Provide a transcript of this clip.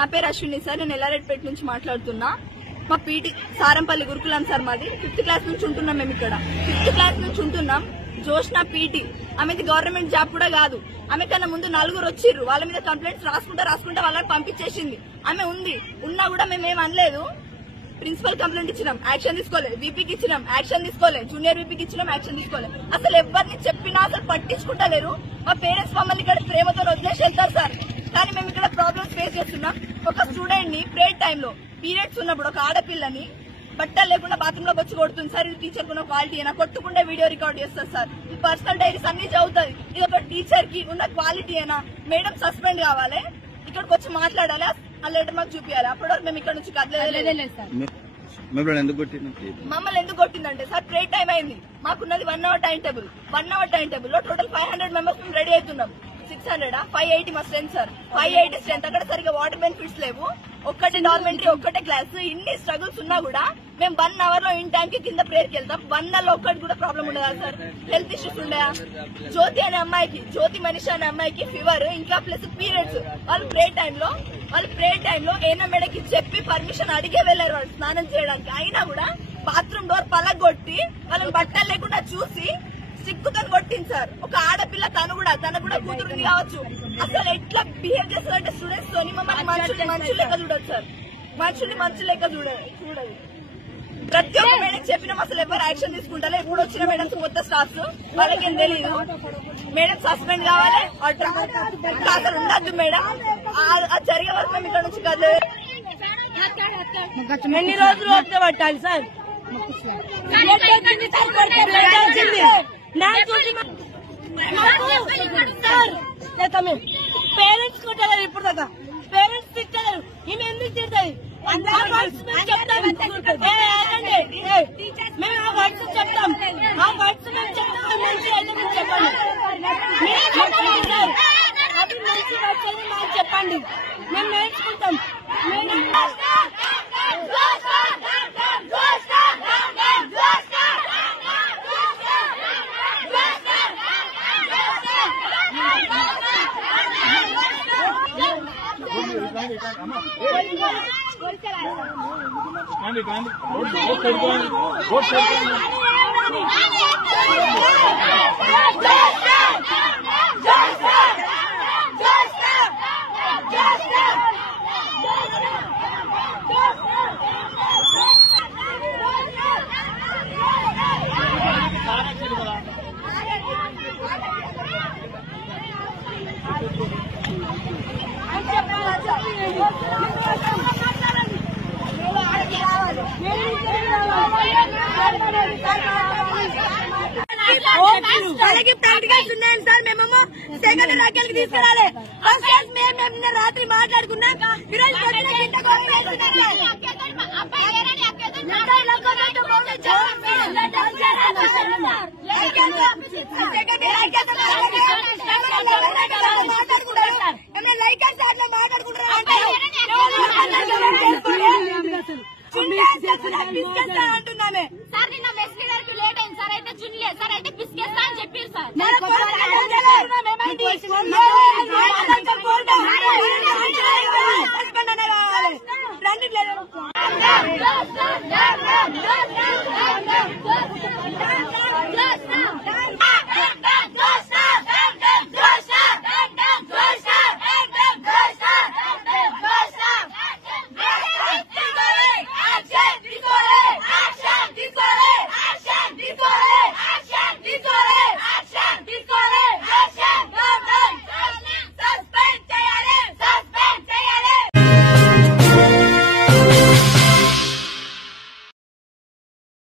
నా పేరు అశ్విని సార్, నేను ఎల్లారెడ్డిపేట నుంచి మాట్లాడుతున్నా. మా పీటీ సారంపల్లి గురుకులం సార్ మాది. 5th క్లాస్ నుంచి ఉంటున్నాం మేము ఇక్కడ. 5th క్లాస్ నుంచి ఉంటున్నాం. జోష్నా పీటీ, ఆమెది గవర్నమెంట్ జాబ్ కూడా కాదు. ఆమె కన్నా ముందు 4 వచ్చిర్రు. వాళ్ళ మీద కంప్లైంట్స్ రాసుకుంటే వాళ్ళని పంపించేసింది. ఆమె ఉన్నా కూడా మేమేం అనలేదు. ప్రిన్సిపల్ కంప్లైంట్ ఇచ్చినాం, యాక్షన్ తీసుకోలేదు. వీపీకి ఇచ్చినాం, యాక్షన్ తీసుకోలేదు. జూనియర్ వీపీకి ఇచ్చినాం, యాక్షన్ తీసుకోలేదు. అసలు ఎవరిని చెప్పినా అసలు పట్టించుకుంటలేరు. మా పేరెంట్స్ మమ్మల్ని ఇక్కడ ప్రేమతో వదిలేసి వెళ్తారు సార్. కానీ మేము ఇక్కడ ప్రాబ్లమ్స్ ఫేస్ చేస్తున్నాం. ఒక స్టూడెంట్ ని ప్రేయర్ టైంలో పీరియడ్స్ ఉన్నప్పుడు ఒక ఆడపిల్లని బట్టలు లేకుండా బాత్రూమ్ లోకి వచ్చి కొడుతుంది సార్. ఇది టీచర్ కున్న క్వాలిటీ అయినా కొట్టుకుంటే వీడియో రికార్డ్ చేస్తారు సార్. ఈ పర్సనల్ డైరీస్ అన్ని చదువుతుంది. ఇది ఒక టీచర్ కి ఉన్న క్వాలిటీ అయినా. మేడం సస్పెండ్ కావాలి, ఇక్కడికి వచ్చి మాట్లాడాలి, ఆ లెటర్ మాకు చూపించాలి. అప్పటి వరకు మేము ఇక్కడ నుంచి కదలేదు సార్. మమ్మల్ని ఎందుకు కొట్టిందంటే సార్, ప్రేయర్ టైం అయింది. మాకున్నది 1 hour time table. 1 hour time table లో టోటల్ 500 మెంబర్స్ మేము రెడీ అవుతున్నాం. 600 580 మా స్ట్రెంత్ సార్. 580 స్ట్రెంత్. అక్కడ సరిగా వాటర్ బెనిఫిట్స్ లేవు. ఒక్కటే డార్మెంటరీ, ఒక్కటే క్లాస్. ఇన్ని స్ట్రగుల్స్ ఉన్నా కూడా మేము 1 hour లో ఇన్ టైం కి కింద ప్రేయర్కి వెళ్తాం. 1 hour లో ఒక్కటి కూడా ప్రాబ్లం ఉండదా సార్? హెల్త్ ఇష్యూస్ ఉండయా? జ్యోతి అనే అమ్మాయికి, జ్యోతి మనిషి అనే అమ్మాయికి ఫీవర్, ఇంకా ప్లస్ పీరియడ్స్. వాళ్ళు ప్రేయర్ టైంలో ఏనా మేడకి చెప్పి పర్మిషన్ అడిగే వెళ్లారు వాళ్ళు స్నానం చేయడానికి. అయినా కూడా బాత్రూమ్ డోర్ పలగొట్టి వాళ్ళని బట్టలు లేకుండా చూసి సిగ్గుతో కొట్టింది సార్. ఒక ఆడపిల్ల, తను కూడా కూతురుంది కావచ్చు. అసలు ఎట్లా బిహేవ్ చేస్తారంటే స్టూడెంట్స్ తోని మమ్మల్ని మనుషులు లెక్క చూడదు సార్. మనుషులు లెక్క చూడదు. ప్రతి ఒక్క మేడం చెప్పినాం, అసలు ఎవరు యాక్షన్ తీసుకుంటారో. ఇప్పుడు వచ్చిన మేడమ్స్ కొత్త స్టాఫ్స్, వాళ్ళకేం తెలియదు. మేడం సస్పెండ్ కావాలి, అసలు ఉండద్దు మేడం. అది జరిగే వరకు మేము ఇక్కడ నుంచి కదలేదు. ఎన్ని రోజులు వస్తే పట్టాలి సార్? పేరెంట్స్ కొట్టలేదు ఇప్పుడు దాకా. పేరెంట్స్ తిట్టలేదు. ఈమె ఎందుకు తిడతాయి? మేము ఆ వర్డ్స్ చెప్తాం. ఆ వర్డ్స్ మేము చెప్తాం. మంచి అయితే మేము చెప్పండి. అది మంచి వర్డ్స్ అయితే మాకు చెప్పండి, మేము నేర్చుకుంటాం. ప్రాక్టికల్స్ ఉన్నాయండి సార్. మేమేమో సెకండ్ రాకెళ్ళకి తీసుకురాలి. మేము రాత్రి మాట్లాడుకున్నాం.